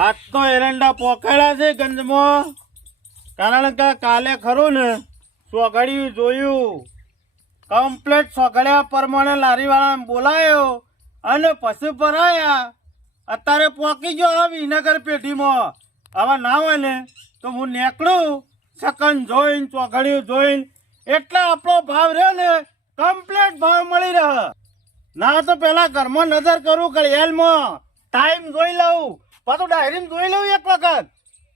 આજ તો એરંડા પોકાળ્યા છે ગંજમાં. કારણ કે કાલે ખરું ને, સોગડ્યું જોયું. કમ્પ્લેટ સોગડ્યા પ્રમાણે લારીવાળાને બોલાયો અને પછી ભરાયા. અત્યારે પોકી ગયો આ વિનગર પેઢીમાં. હવે ના હોય ને, તો હું નીકળું સકન જોઈને, ચોઘડિયું જોઈને. એટલે આપણો ભાવ રહ્યો ને કમ્પ્લેટ ભાવ મળી રહ્યો. ના તો પેલા ઘરમાં નજર કરું કળિયાલમાં ટાઈમ જોઈ લઉં. પાછું ડાયરી જોઈ લઉં એક વખત.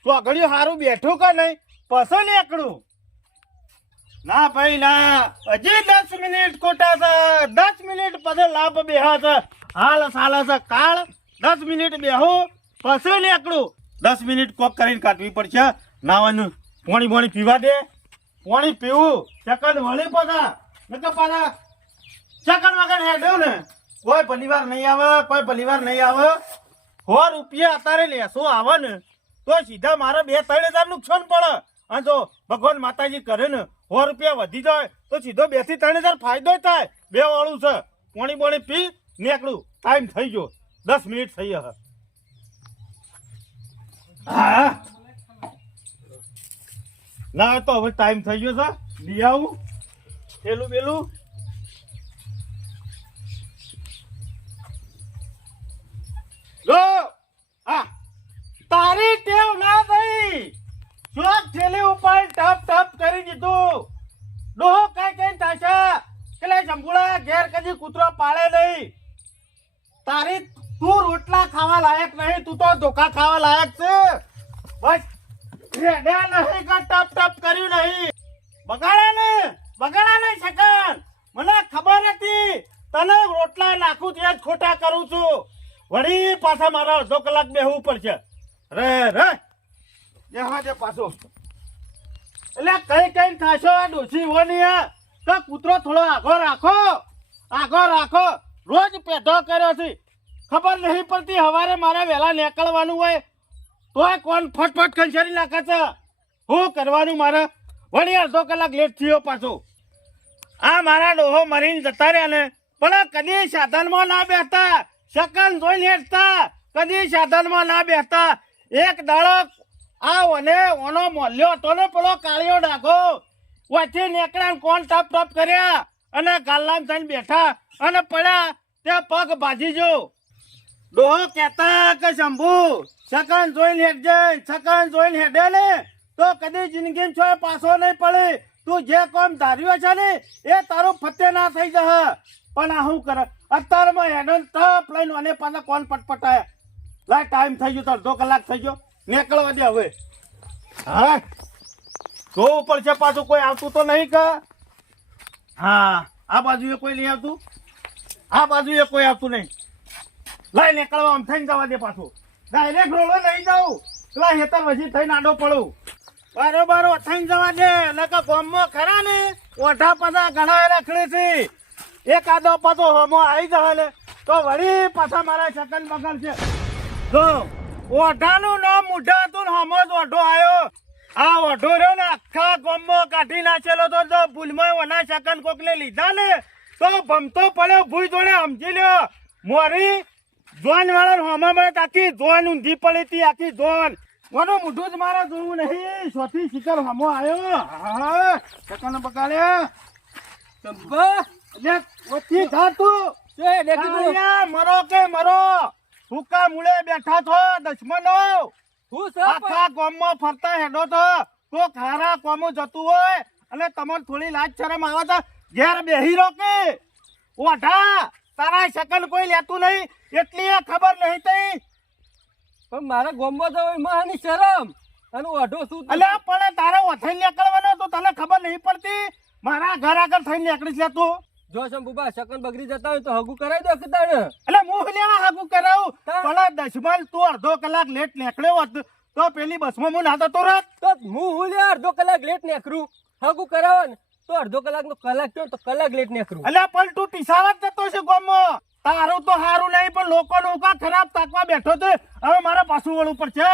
ચોકડીઓ સારું બેઠું કે નહીં? પસંદ એકડું. ના ભાઈ, ના. હજી દસ મિનિટ ખોટા છે. દસ મિનિટ પછી લાભ બેહા છે. હાલ સાલ છે કાળ દસ મિનિટ બેહો પછી નીકળું દસ મિનિટ કોક કરીને કાઢવી પડશે. નાવાનું પાણી પાણી પીવા દે. પાણી પીવું. ચકન વળી પાછા નકર પાછા ચકન વગર હેડ્યો ને. કોઈ ભલીવાર નહીં આવે, કોઈ ભલીવાર નહીં આવે. સો રૂપિયા અત્યારે લેસો આવે ને તો સીધા મારે બે ત્રણ હજાર નુકસાન પડે. અને જો ભગવાન માતાજી કરે ને, સો રૂપિયા વધી જાય, તો સીધો બેથી ત્રણ હજાર ફાયદો થાય. બે વાળું છે. પોણી બોણી પી, નીકળું. ટાઈમ થઈ ગયો. દસ મિનિટ થઈ હવે. હા. ના, તો હવે ટાઈમ થઈ ગયો છે. લઈ આવું. પેલું પેલું. જો હા. તારી ટેવ ના થઈ. શોખ થેલી ઉપર ટપ ટપ કરી દીધું. ડોહો કઈ કઈ થશે. એટલે જંબુડા ઘેર કદી કૂતરો પાળે નહીં. તારી તું રોટલા ખાવા લાયક નહીં, તું તો ધોકા ખાવા લાયક છે. બસ. રેડે નહીં કે ટપ ટપ કર્યું નહીં. બગાડે ને બગાડા નહીં શકન મને ખબર હતી. તને રોટલા નાખું ત્યાં જ ખોટા કરું છું. વળી પાછા મારા અડધો કલાક બેહવું પડશે. રે રે. જે પાછો. એટલે કઈ કઈ ખાશો ડોસી હોની તો કૂતરો થોડો આગો રાખો. આગો રાખો. રોજ પેઢો કર્યો છે. ખબર નહીં પડતી હવારે મારે વહેલા નીકળવાનું હોય. તોય કોણ ફટફટ ખંચેરી નાખે છે? હું કરવાનું મારે? વળી અડધો કલાક લેટ થયો પાછો. આ મારા ડોહો મરીને જતા રહ્યા ને. પણ કદી સાધનમાં ના બેસતા સેકન્ડ જોઈને હેઠતા કદી સાધનમાં ના બેસતા. એક દાડો આ અને ઓનો મોલ્યો હતો ને પેલો કાળિયો ડાઘો. વચ્ચે નીકળ્યા કોણ ટપ ટપ કર્યા? અને ગાલ્લામ થઈને બેઠા અને પડ્યા તે પગ ભાજી જો ડોહો કહેતા કે, શંભુ, સકન જોઈને હેડજે સકન જોઈને હેડે ને. તો કદી જિંદગી છો પાછો નહીં પડે. તું જે કોમ ધાર્યું છે ને, એ તારું ફતે ના થઈ જશે. પણ આ શું કરે અત્યારમાં હેડન તપ લઈને અને પાછા કોણ પટપટાય લાય ટાઈમ થઈ ગયો તો અડધો કલાક થઈ ગયો. નીકળવા દે હવે. હા. જોવું પડશે પાછું કોઈ આવતું તો નહીં કા? હા, આ બાજુએ કોઈ નહીં આવતું? આ બાજુએ કોઈ આવતું નહીં. લાય, નીકળવા, આમ થઈને જવા દે પાછું. ડાયરેક્ટ રોડે નહીં જાઉં. પેલા હેતર પછી થઈને આડો પડું. બરોબર, થઈને જવા દે. નકર ગામમાં ખરા ને? ઓઠા પાછા ઘણા રખડે છે. એક આદો પાછો હોમો આવી જાય ને, તો વળી પાછા મારા શકન બગડ છે. જો, ઓઢાનું નામ મુઢા હતું હમો જ ઓઢો આવ્યો આ ઓઢો રહ્યો ને આખા ગોમો કાઢી નાખેલો તો જો ભૂલમાં ઓના શકન કોકને લીધા ને, તો ભમતો પડ્યો ભૂલ જોડે સમજી લ્યો. મોરી જોન વાળા હોમામાં આખી જોન ઊંધી પડી હતી, આખી જોન. કોનું મોઢું જ મારે જોવું નહીં. સોથી શિખર હમો આવ્યો હા શકન બગાડ્યા લે ઓછી મરો કે મરો? હુકા મૂળે બેઠા છો દુશ્મનો. આખા ગામમાં ફરતા હેડો છો. તો ખારા કોમું જતું હોય અને તમને થોડી લાજ શરમ આવે તો ઘેર બેહી રહો કે. ઓઢા તારા શકલ કોઈ લેતું નહીં એટલી ખબર નહીં તઈ. પણ મારા ગોમમાં તો હોય શરમ. અને ઓઢો શું તું? પણ તારે ઓથઈ નીકળવાનો તો તને ખબર નહીં પડતી? મારા ઘર આગળ થઈને નીકળી છે તું. જો શંભુબા શકન બગડી જતા હોય તો હગુ કરાવી દો કે તાણે એટલે હું લેવા હગુ કરાવું? પણ દસમાન તું અડધો કલાક લેટ નીકળ્યો હોત તો પેલી બસમાં હું ના તો રત. તો હું હું લે અડધો કલાક લેટ નીકળું? હગુ કરાવો ને તો અડધો કલાકનો કલાક થયો તો કલાક લેટ નીકળું. એટલે પણ તું ટીસાવા જતો છે ગામમાં. તારું તો સારું નહીં પણ લોકોનું કા ખરાબ તાકવા બેઠો છે. હવે મારે પાછું વળવું પડશે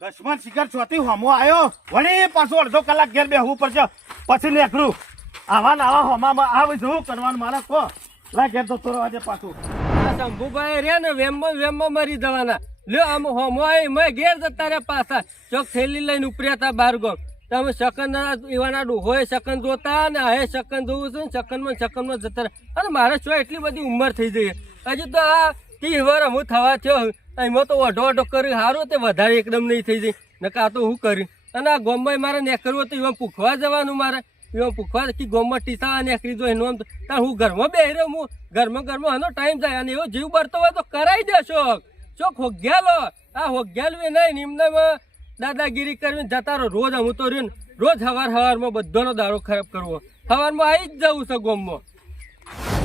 દસમાન શિખર ચોથી હોમો આવ્યો વળી પાછું અડધો કલાક ઘેર બેહવું પડશે. પછી નીકળું. આવા નાવા હોમા આવે જવું કરવાનું મારે કો. લા તો તોરવા દે પાછું. શંભુભાઈ રહ્યા ને વેમમાં વેમમાં મરી જવાના. લ્યો, આમ હોમો આવી, મેં ઘેર જતા રે પાછા. ચોક થેલી લઈને ઉપર્યા હતા બાર ગોમ. તમે શકન એવાના ડોહોએ શકન જોતા ને હે શકન જોવું છે ને શકનમાં ને શકનમાં જતા અને મારે શું એટલી બધી ઉંમર થઈ જઈ? હજુ તો આ ત્રીસ વાર હું થવા થયો એમાં તો ઓઢો ઓઢો કરી સારું તે વધારે એકદમ નહીં થઈ જાય નકા કાં તો હું કરી. અને આ ગોમ્બાઈ મારે નેકરવું તો એમાં પૂખવા જવાનું મારે. એમાં પૂખવા કે ગોમમાં ટીસા અને જો એનું તાર હું ઘરમાં બે રહ્યો હું ઘરમાં ઘરમાં આનો ટાઈમ થાય અને એવો જીવ બરતો હોય તો કરાઈ દેશો ચોક હોગ્યાલો આ હોગ્યાલવે નહીં નિમ્નમાં દાદાગીરી કરીને જતા રહો. રોજ હું તો રહ્યું રોજ હવાર હવારમાં બધાનો દારો ખરાબ કરવો. હવારમાં આવી જ જવું છે ગોમમાં.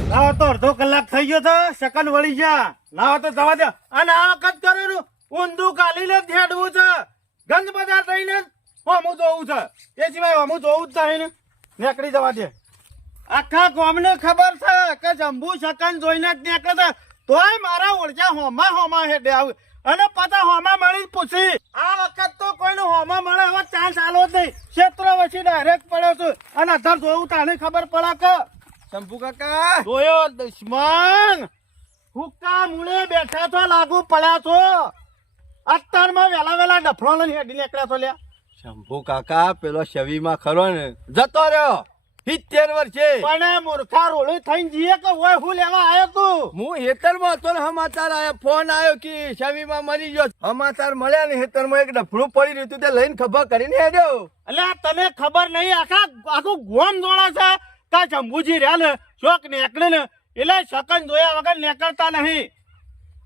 લાવો તો અડધો કલાક થઈ ગયો તો સેકન્ડ વળી ગયા. લાવો તો જવા દે. અને આ વખત કરેલું ઊંધું કાલીને જ ધેડવું છે. ગંજ બજાર થઈને હમું જોવું છે. એ સિવાય હમું જોવું જ થાય ને. નીકળી જવા દે. આખા ગામને ખબર છે કે જંબુ શકન જોઈને જ નીકળે છે. તોય મારા ઓળખ્યા હોમા હોમા હેડે આવ. અને પાછા હોમા મળી પૂછી. આ વખત તો કોઈને હોમા મળે હવે ચાન્સ આલો જ નહીં. ક્ષેત્ર વચ્ચે ડાયરેક્ટ પડ્યો છું. અને અધર જોવું તાને ખબર પડે કે શંભુ કાકા, જોયો દુશ્મન. હુક્કા મૂળે બેઠા છો, લાગુ પડ્યા છો? અત્યારમાં વેલા વેલા ડફળો લઈને હેડી નીકળ્યા છો લ્યા. શંભુ કાકા પેલો છવીમાં ખરો ને જતો રહ્યો. સિત્તેર વર્ષે. પણ મૂર્ખા રોળી થઈને જઈએ કે હોય હું લેવા આવ્યો તું? હું હેતરમાં હતો ને સમાચાર આવ્યો ફોન આવ્યો કે શવીમાં મરી ગયો. સમાચાર મળ્યા ને હેતરમાં એક ડફડું પડી રહ્યું હતું તે લઈને ખબર કરીને હેડ્યો. એટલે તને ખબર નહીં આખા આખું ગોમ દોડા છે. કા શંભુજી રહ્યા ને શોક નેકળે ને એટલે શકન જોયા વગર નીકળતા નહીં.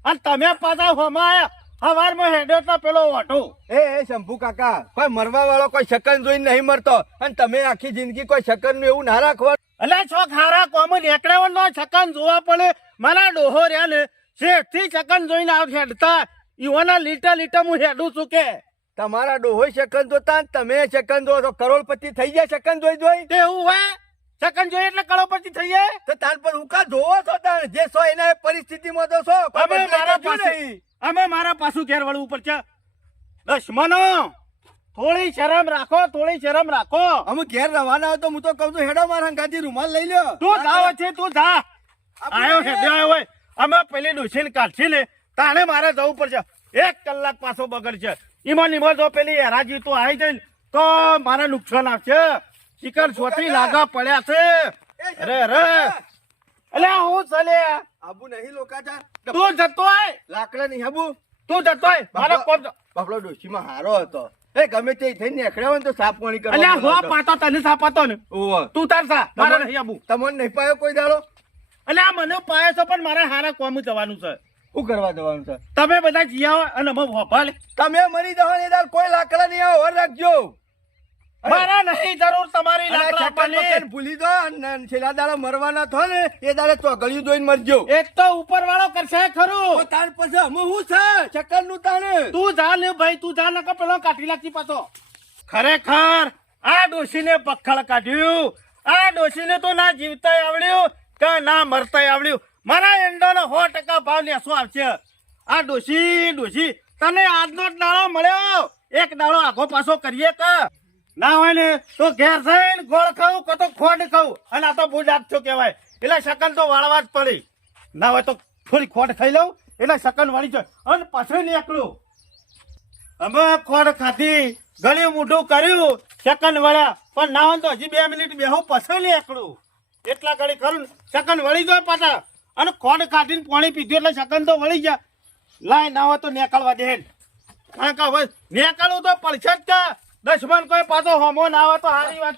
અને તમે પાછા હોમાં હવારમાં હેડ્યો તો પેલો ઓટો એ એ શંભુ કાકા કોઈ મરવા વાળો કોઈ શકન જોઈને નહીં મરતો. અને તમે આખી જિંદગી કોઈ શકનનું એવું ના રાખવા. અલે છો ખારા કોમ નીકળ્યા નો છકન જોવા પડે. મારા ડોહો રહ્યા ને શેઠથી શકન જોઈને આવ હેડતા. ઈઓના લીટા લીટા હું હેડું છું કે. તમારા ડોહો શકન જોતા તમે શકન જો તો કરોડપતિ થઈ જાય શકન જોઈ જોઈ. એવું હોય શકન જોઈએ એટલે કરોડપતિ થઈ જાય? તો તાર પર ઉકા જોવો છો તાર? જે છો એના પરિસ્થિતિમાં તો છો. મારા પાસે. અમે મારા પાછું ઘેર વળવું પડશે. દશમનો થોડી શરમ રાખો થોડી શરમ રાખો. અમે ઘેર રવાના તો હું તો કહું છું હેડો મારા હંગાથી રૂમાલ લઈ લ્યો. તું જાવ છે તું જા. આયો છે આવ્યો હોય. અમે પેલી ડુસીને કાઢશી ને તાણે મારે જવું પડશે. એક કલાક પાછો બગડશે ઈમાં નિમો જો પેલી હેરાજી તું આવી જઈને તો મારે નુકસાન આવશે. ચિકન છોતરી લાગા પડ્યા છે. અરે અરે. એટલે હું ચાલે આબુ નહીં લોકાતા? તું જતો લાકડા નહીં આબુ. તું જતો મારો કોણ બાપડો ડોશીમાં હારો હતો. એ ગમે તે થઈ નીકળ્યા હોય ને તો સાફ પાણી એટલે હો પાતો તને સાપાતો ને? ઓવો તું તાર સા મારો નહીં આબુ. તમને નહીં પાયો કોઈ દાડો? આ મને પાયો છે પણ મારે હારા કોમ જવાનું છે. શું કરવા જવાનું છે? તમે બધા જીયા અને અમે ભોપાલ તમે મરી જાવ ને કોઈ લાકડા નહીં આવો રાખજો. મારા નહીં જરૂર તમારી લાકડા ભૂલી દો છેલ્લા દાડા મરવાના થો ને એ દાડે ચોગડિયું જોઈને મરજો. એક તો ઉપર વાળો કરશે ખરું. તાર પછી અમે શું છે? ચક્કરનું તાણે. તું જા ને ભાઈ તું જા નકર પેલો કાઢી નાખી પાછો. ખરેખર આ ડોશીને પખડ કાઢ્યું. આ ડોશીને તો ના જીવતા આવડ્યું કે ના મરતા આવડ્યું. મારા એંડોનો સો ટકા ભાવ નેસો આવશે. આ ડોશી ડોશી તને આજનો જ દાડો મળ્યો. એક દાડો આખો પાછો કરીએ કે ના હોય ને, તો ઘેર થઈને ગોળ ખાવું કે તો ખોડ ખાવું અને આ તો બુડાત છો કહેવાય. એટલે શકન તો વાળવા જ પડી. ના હોય તો થોડી ખોટ ખાઈ લઉં. એટલે શકન વાળી જાય. અને પછી નીકળું. અમે ખોડ ખાધી, ગળ્યું મોઢું કર્યું શકન વળ્યા. પણ ના હોય તો હજી બે મિનિટ બેહું, પછી નીકળું. એટલા ઘડી કરું શકન વળી જાય પાછા. અને ખોડ ખાધીને પાણી પીધું એટલે શકન તો વળી ગયા લાય, ના હોય તો નીકળવા દે. કારણ કે હવે નીકળવું તો પડશે જ દશમન કોઈ પાછો હોમો ના આવે તો હારી વાત.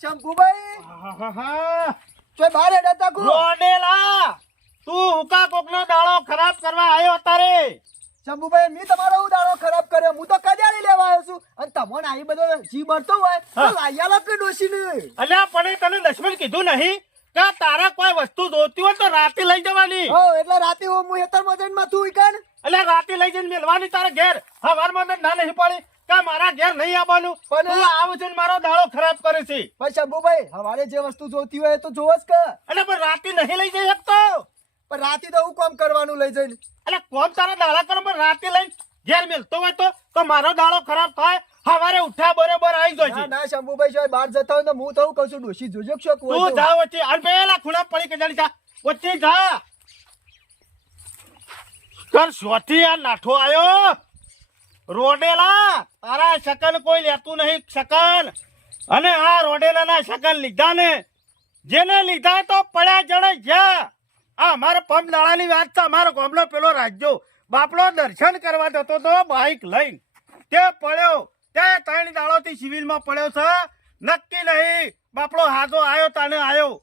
શંભુભાઈ? આહાહા. ચોય બારે ડતા કુ? રોડેલા તું હુકા કોકનો દાડો ખરાબ કરવા આવ્યો તારે શંભુભાઈ મેં તમારો હું દાડો ખરાબ કર્યો? હું તો કજારી લેવા આવ્યો છું. અને તમને આવી બધો જી મળતો હોય તો લાયા લાઈ આલો કે ડોશીને? અલ્યા પણ તને દશમન કીધું નહીં કે તારા કોઈ વસ્તુ જોતી હોય તો રાતે લઈ જવાની. હો એટલે રાતે હું હેતર મજનમાં છું ઈકન એટલે રાતે લઈ જઈને મેલવાની તારા ઘેર. હવારમાં ના નહીં પડી. કે મારા ઘેર નહીં આવવાનું? પણ- તું આવું છે મારો દાડો ખરાબ કરે છે. ભાઈ શંભુભાઈ હવારે જે વસ્તુ જોતી હોય તો જોવો કે. એટલે પણ રાતે નહીં લઈ જઈ શકતો. પણ રાતે તો હું કોમ કરવાનું લઈ જઈને? એટલે કોમ તારા દાડા કરો પણ રાતે લઈને ઘેર મેલતો હોય તો તો મારો દાડો ખરાબ થાય. હવારે ઉઠ્યા બરોબર આવી જાય છે ના શંભુભાઈ સાહેબ બહાર જતા હોય તો હું થવું કહું છું ડોશી જોજો છો તું તો. જા વચ્ચે. અને પેલા ખૂણા પડી કે જાણી જા. વચ્ચે જા. કર શોથી આ નાઠો આયો. રોડેલા, તારા શકન કોઈ લેતું નહીં, શકન. અને આ રોડેલાના શકન લીધા ને જેને લીધા તો પડ્યા જણે જ્યાં. આ અમારે પંપ દાડાની વાત છે, અમારો ગામનો પેલો રાજ્યો. બાપડો દર્શન કરવા જતો તો બાઇક લઈને. તે પડ્યો. તે ત્રણ દાડોથી સિવિલમાં પડ્યો છે. નક્કી નહીં બાપડો હાજો આવ્યો તાને આવ્યો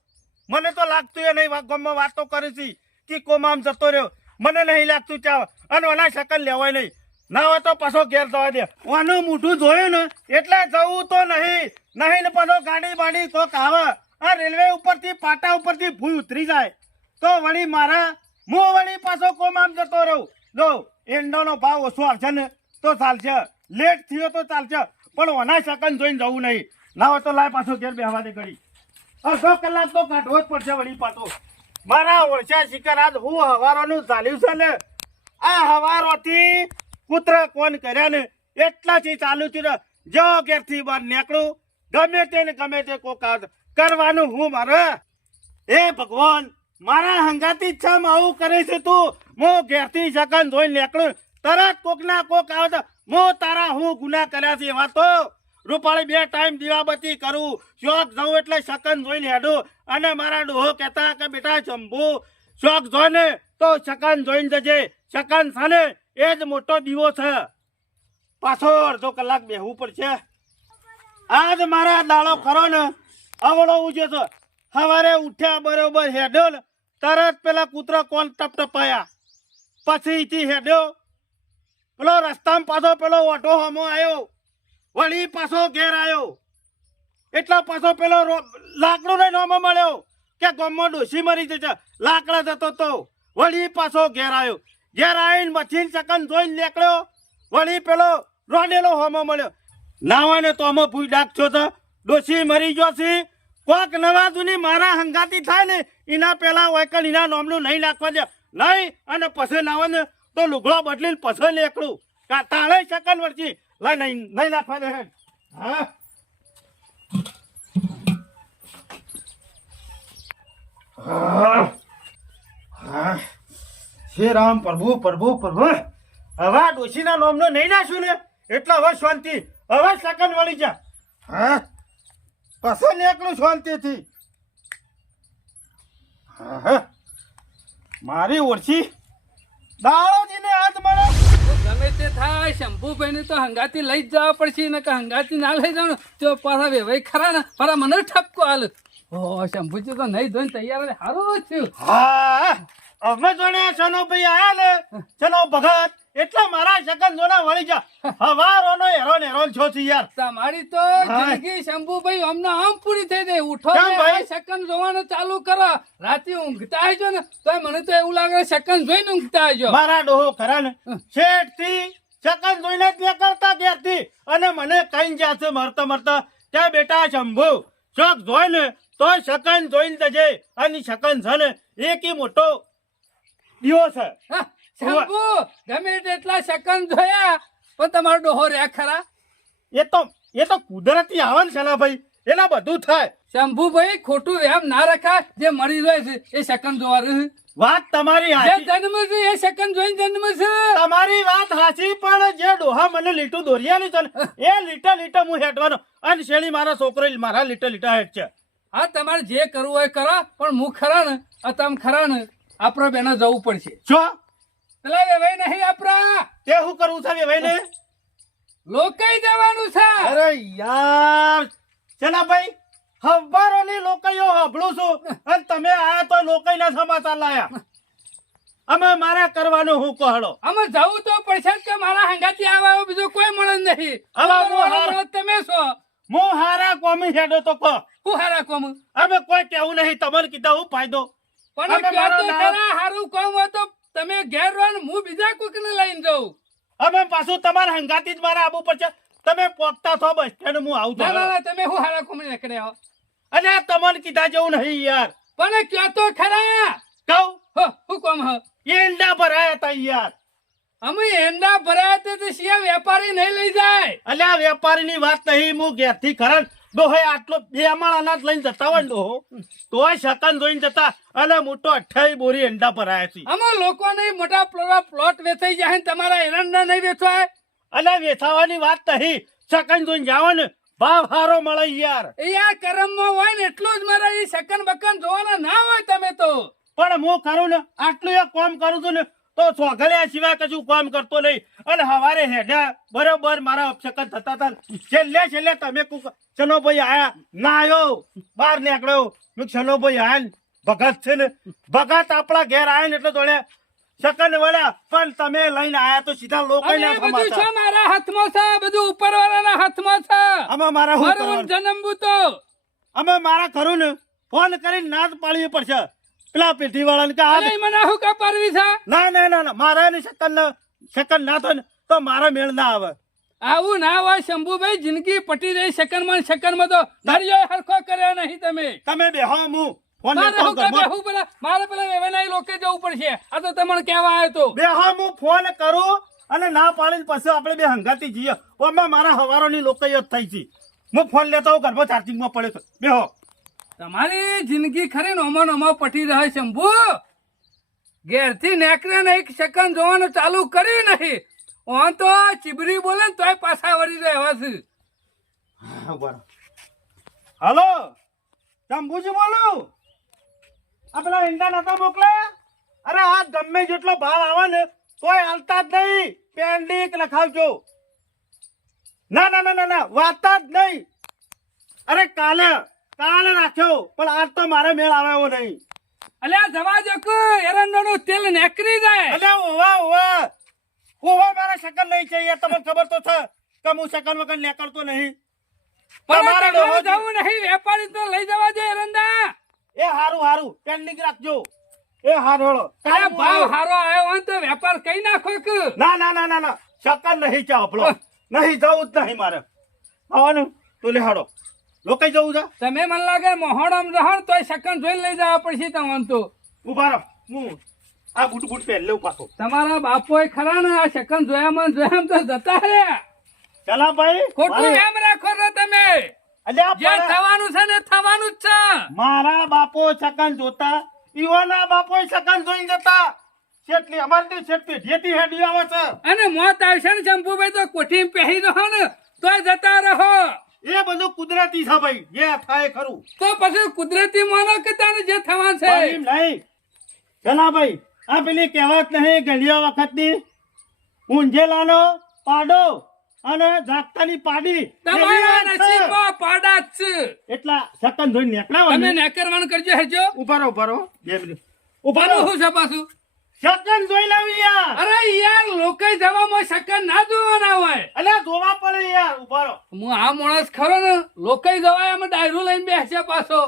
મને તો લાગતું એ નહીં ગામમાં વાતો કરી છે, કે કોમામ જતો રહ્યો. મને નહીં લાગતું ત્યાં. અને ઓના શકન લેવાય નહીં. ના હોય તો પાછો ઘેર જવા દે. ઓનું મોઢું જોયું ને, એટલે જવું તો નહીં. નહીં ને પાછો ગાડી બાડી કોક આવે. આ રેલવે ઉપરથી, પાટા ઉપરથી ભૂલ ઉતરી જાય. તો વળી મારા, હું વળી પાછો કોમામ જતો રહું. જો, એંડોનો ભાવ ઓછો આવશે ને, તો ચાલશે. લેટ થયો તો ચાલશે. પણ ઓના શકન જોઈને જવું નહીં. ના હોય તો લાય પાછો ઘેર બેહવા દે ઘડી. અડધો કલાક તો કાઢવો જ પડશે વળી પાછો. મારા ઓળશા શિકાર આજ હું હવારોનું ચાલ્યું છે ને? આ હવારોથી પુત્ર કોણ કર્યા ને એટલાથી ચાલુ થયું. જો ઘેરથી બહાર નીકળું, ગમે તે ને ગમે તે કોક. કરવાનું હું મારે. એ ભગવાન, મારા હંગાતી જ આવું કરે છે તું. હું ઘેરથી શકન ધોઈ નીકળું. તરત કોક ના કોક આવે હું તારા હું ગુના કર્યા છે એવા તો રૂપાળી બે ટાઈમ દીવાબત્તી કરું. શોખ જવું એટલે શકન જોઈને હેડું અને મારા ડોહો કહેતા કે, બેટા જંબુ શોખ જોઈને તો શકન જોઈને જજે. શકન છે ને એ જ મોટો દીવો છે. પાછો અડધો કલાક બેહવું પડશે. આજ મારા દાડો ખરો ને, અવળો ઉજ્યો છે સવારે ઉઠ્યા બરોબર હેડ્યો ને, તરત પેલા કૂતરા કોણ ટપ ટપાયા. પછી થી હેડ્યો. પેલો રસ્તામાં પાછો પેલો ઓટો હમો આવ્યો વળી પાછો ઘેર આવ્યો એટલા પાછો પેલો લાકડું ને નોમો મળ્યો કે ગમમાં ડોસી મરી જશે. લાકડા જતો તો. વળી પાછો ઘેર આવ્યો ઘેર આવીને મશીન ચકન જોઈને નીકળ્યો. વળી પેલો રોડેલો હોમો મળ્યો. નાવાને તો અમે ભૂઈ ડાક છો તો. ડોસી મરી ગયો છે. કોક નવા જૂની મારા હંગાતી થાય ને, એના પેલા વાયકલ એના નોમનું નહીં નાખવા દે. નહીં, અને પછી નાવાને તો લુગડો બદલીને પછી નીકળું. કા તાળે ચકન વર્ષી લઈ નહીં નહીં નાખવા દે હા. હા. હા. હે રામ પ્રભુ પ્રભુ પ્રભુ. હવે ડોશીના નોમનો નહીં નાખ્યું ને? એટલે હવે શાંતિ. હવે સેકન્ડ વળી જા. હા? પસંદ એકલું શાંતિથી. મારી ઓળખી દાળોજીને હાથ મળે. ગમે તે થાય શંભુભાઈ ને તો હંગાતી લઈ જ જવા પડશે ને કે હંગાતી ના લઈ જાવ ને તો પાછા વેવાઈ ખરા ને મને ઠપકો હાલ. ઓ શંભુજી તો નહીં ધોઈને તૈયાર સારું થયું. હા. અમે જોડે ચનો ભાઈ આયા ને ચલો ભગત એટલે મારા શકન જોના વળી જા. હવારોનો હેરોન હેરોન છો છી યાર. તમારી તો. જિંદગી શંભુભાઈ અમને આમ પૂરી થઈ ગઈ. ઉઠો ભાઈ? શકન જોવાનું ચાલુ કરો. રાતે ઊંઘતા આવજો ને તો મને તો એવું લાગે શકન જોઈને ઊંઘતા આવજો. મારા ડોહો ખરા ને. શેઠથી શકન જોઈને જ નીકળતા ત્યારથી અને મને કઈ જાશે મરતા મરતા? ત્યાં બેટા શંભુ? શોખ જોઈ ને તો શકન જોઈને જજે અને શકન છે ને એક મોટો દીવો છે. હા, શંભુ ગમે તેટલા સેકન્ડ જોયા પણ તમારો ડોહો રહ્યા ખરા? એ તો એ તો કુદરતી આવે ને છેલા ભાઈ. એના બધું થાય. શંભુભાઈ ખોટું એમ ના રખાય. જે મરી જાય છે એ સેકન્ડ જોવા રહ્યું. વાત તમારી જન્મ છે એ સેકન્ડ જોઈને જન્મ છે. તમારી વાત સાચી પણ જે ડોહા મને લીટું દોરિયાની છે ને એ લીટા લીટા હું હેઠવાનો. અને શેલી મારા છોકરો મારા લીટા લીટા હેઠ છે? હા તમારે જે કરવું હોય કરો પણ હું ખરા ને? આ તમે ખરા ને? આપણે બેના જવું પડશે. જો? પેલા વેવાઈ નહીં આપણા. તે શું કરવું છે ભાઈ ને લોકાઈ જવાનું છે. અરે યાર ચલા ભાઈ? હવારોની લોકઈઓ હભળું છું. અને તમે આ તો લોકઈના સમાચાર લાયા. અમે મારા કરવાનું હું કહડો અમે જવું તો પડશે કે મારા હંગાથી આવા બીજો કોઈ મળે નહીં. હવે તમે છો. હું હારા કોમી હેડો તો કહો. હું હારા કોમ? અમે કોઈ કેવું નહીં. તમને કીધા હું ફાયદો. પણ અમે તો ખરા હારું કોમ હોય તો તમે ઘેર રહો ને હું બીજા કોઈકને લઈને જાઉં. અમે પાછું તમારા હંગાતી જ મારા આવવું પડશે તમે પોકતા છો બસ સ્ટેન્ડ હું આવું ના ના તમે હું હારા કોમ હો. અને આ તમને કીધા જેવું નહીં યાર. પણ કયો તો ખરા? કહું? હો હું કોમ હ? એંડા ભરાયા હતા યાર. અમે એંડા ભરાયા તે સિયા શિયા વેપારી નહીં લઈ જાય. અલ્યા વેપારીની વાત નહીં હું ઘેરથી ખરા ડોહે આટલો બે માળ અનાજ લઈને જતા હોય ને ડોહો તોય શકન જોઈને જતા અને મોટો અઠ્ઠાઈ બોરી અંડા પર આવ્યા છે આમાં લોકોને મોટા પ્લો- પ્લોટ વેચાઈ જાય ને તમારા એરંડા નહીં વેચવાય? અને વેચાવાની વાત નહીં શકન જોઈને ને ભાવ હારો મળે યાર. એ આ કરમમાં હોય ને એટલું જ મારા એ શકન બકન જોવાના ના હોય તમે તો. પણ હું કરું ને આટલું એક કામ કરું છું ને તો ચોઘડ્યા સિવાય કશું કામ કરતો નહીં. અને હવારે હેઠા બરોબર મારા અપશકન થતા હતા. છેલ્લે છેલ્લે તમે કુક- ચનોભાઈ આયા. ના આવ્યો બહાર નીકળ્યો. કીધું, ચનોભાઈ આયા ભગત છે ને? ભગત આપણા ઘેર આયા ને એટલે દોડ્યા શકન વળ્યા. પણ તમે લઈને આયા તો સીધા લોકો બધું છે મારા હાથમાં છે. બધું ઉપરવાળાના હાથમાં છે. આમાં મારા? જન્મવું તો અમે મારા ખરું ને ફોન કરીને નાદ પાડવી પડશે. પેલા પેઢી વાળાને કે આ મને શું કપારવી છે ના ના ના મારા એની શકન શકન ના થાય તો મારા મેળ ના આવે. આવું ના હોય શંભુભાઈ જિંદગી પટી રહી શકનમાં ને શકનમાં તો ધૈર્ય હરખો કર્યો નહીં તમે. તમે બેહો હું ફોન. બેહવું પેલા? મારે પેલા લોકે જવું પડશે. આ તો તમને કહેવા આવ્યો તો. બેહો હું ફોન કરું અને ના પાડીને પછી આપણે બે હંગાતી જઈએ. ઓમાં મારા હવારોની લોકો જ થઈ છે. હું ફોન લેતો હું ગર્ભ ચાર્જિંગમાં પડ્યો બેહો. તમારી જિંદગી ખરી નોમો નોમો પટી રહે શંભુ ઘેરથી નેકરે ને એક સેકન્ડ જોવાનું ચાલુ કરી નહીં. ઓન તો ચીબરી બોલે ને તોય પાછા વળી રહેવા છે હલો. શંભુજી બોલું. આ પેલા ઈંડા નતા મોકલ્યા? અરે આ ગમે જેટલો ભાવ આવે ને તોય હાલતા જ નહીં. પેન્ડિક લખાવજો. ના ના ના ના, વાતા જ નહીં. અરે કાલે કાલે રાખ્યો પણ આજ તો મારે મેળ આવે એવો નહીં. અલ્યા જવા દો કે એરંડોનું તેલ નેકરી જાય અલે ઓવા ઓવા ઓવા મારા શકન નહીં છે યાર તમને ખબર તો છે કે હું શકન વગર નીકળતો નહીં. પણ તમારે તમારે જવું નહીં. વેપારી તો લઈ જવા દે એરંડા. એ હારું હારું. પેન્ડિંગ રાખજો. એ હારું હેળો અરે ભાવ હારો આવ્યો હોય તો વેપાર કઈ નાખો કે? ના ના ના ના ના. શકન નહીં ચા આપણો નહીં જવું જ નહીં મારે. આવવાનું. તો લે હાડો લોકો જવું છે? તમે મને લાગે મોહણમ રહણ તોય શકન જોઈને લઈ જવા પડશે તમને તો. ઊભા રહો. હું આ બૂટ બૂટ પહેર લેવું પાછો. તમારા બાપોય ખરા ને આ શકન જોયામાં ને જોયા તો જતા રહ્યા ચલા ભાઈ ખોટું એમ રાખો રે તમે. જે થવાનું છે ને થવાનું જ છે. મારા બાપો સકન જોતા ઈવાના બાપો સકન જોઈને જતા. છેટલી અમારી તો શેટ પેઢીએથી હેડી આવે છે. અને મોત આવશે ને શંભુભાઈ તો કોઠી પહેરી રહો ને તોય જતા રહો. એ બધું કુદરતી છે ભાઈ. જે થાય ખરું. તો પછી કુદરતી માનો કે તને જે થવાનું છે? એમ નહીં. ચલા ભાઈ આ પેલી કહેવત નહીં ઘડિયા વખતની? ઊંઝેલાનો પાડો અને જાગતાની પાડી. તમારા. નસીબમાં પાડા છે. એટલા શકન ધોઈને તમે નીકળાવાનું નેકરવાનું કરજો હેજો ઊભા રહો ઊભા રહો બે મિનિટ. ઉભારો. હું છે પાછું? શકન જોઈ લાવી યાર. અરે યાર લોકો જવામાં શકન ના જોવાના હોય. અલે ધોવા પડે યાર ઉભારો હું આ માણસ ખરો ને લોકો જવાય અમે ડાયરો લઈને બેસે પાછો.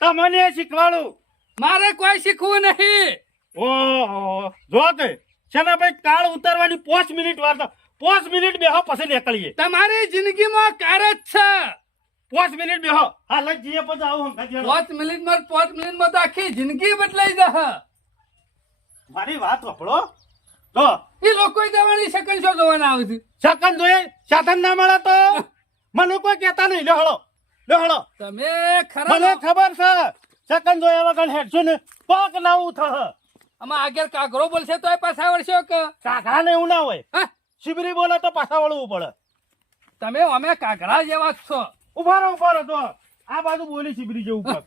તમને શીખવાડું. મારે કોઈ શીખવું નહીં. ઓહો જો તે. છેના ભાઈ કાળ ઉતારવાની પાંચ મિનિટ વાર પાંચ મિનિટ બેહો પછી નીકળીએ. તમારી જિંદગીમાં કાર જ છે. પાંચ મિનિટ બેહો. હાલ જઈએ પછી આવું પાંચ મિનિટમાં પાંચ મિનિટમાં તો આખી જિંદગી બદલાઈ જશે. મારી વાત વપડો જો એ લોકો જવાની શકન શો જોવાના આવે છે. શકન જોઈએ સાધન ના મળે તો? મને કોઈ કહેતા નહીં. લે હળો. લે હળો. તમે મને ખબર છે. શકન જોયા વગર હેડશું ને. પગ નાવું થહ. આમાં આગળ કાગરો બોલશે તો પાછા વળશો કે? કાગરા ને એવું ના હોય. હા? શિબરી બોલે તો પાછા વળવું પડે. તમે અમે કાગરા જેવા છો. ઊભા રહો ઊભા રહો. તો આ બાજુ બોલી શિબરી જેવું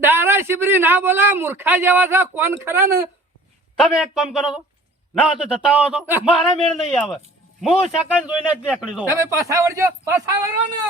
દારા શિબરી ના બોલા મૂર્ખા જેવા છે. કોણ ખરા ને? તમે એક કામ કરો તો ના તો જતા હો તો મારા મેળ નહીં આવે. હું શકન જોઈને જ નીકળી દઉં તમે પાછા વળજો. પાછા વળો ને.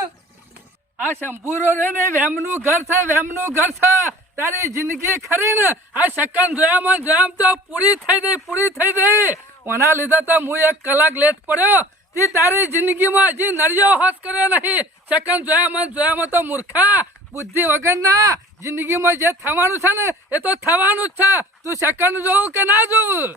આ શંભુરો રે ને, વેમનું ઘર છે, વેમનું ઘર છે. તારી જિંદગી ખરી ને. આ શકન જોયામાં જોયામ તો પૂરી થઈ ગઈ, પૂરી થઈ ગઈ. ઓના લીધે તો હું એક કલાક લેટ પડ્યો. તે તારી જિંદગીમાં હજી નરિયો હોશ કર્યો નહીં. શકન જોયામાં જોયામાં તો મૂર્ખા. બુદ્ધિ વગરના જિંદગીમાં જે થવાનું છે ને, એ તો થવાનું જ છે. તું શકન જોવું કે ના જોવું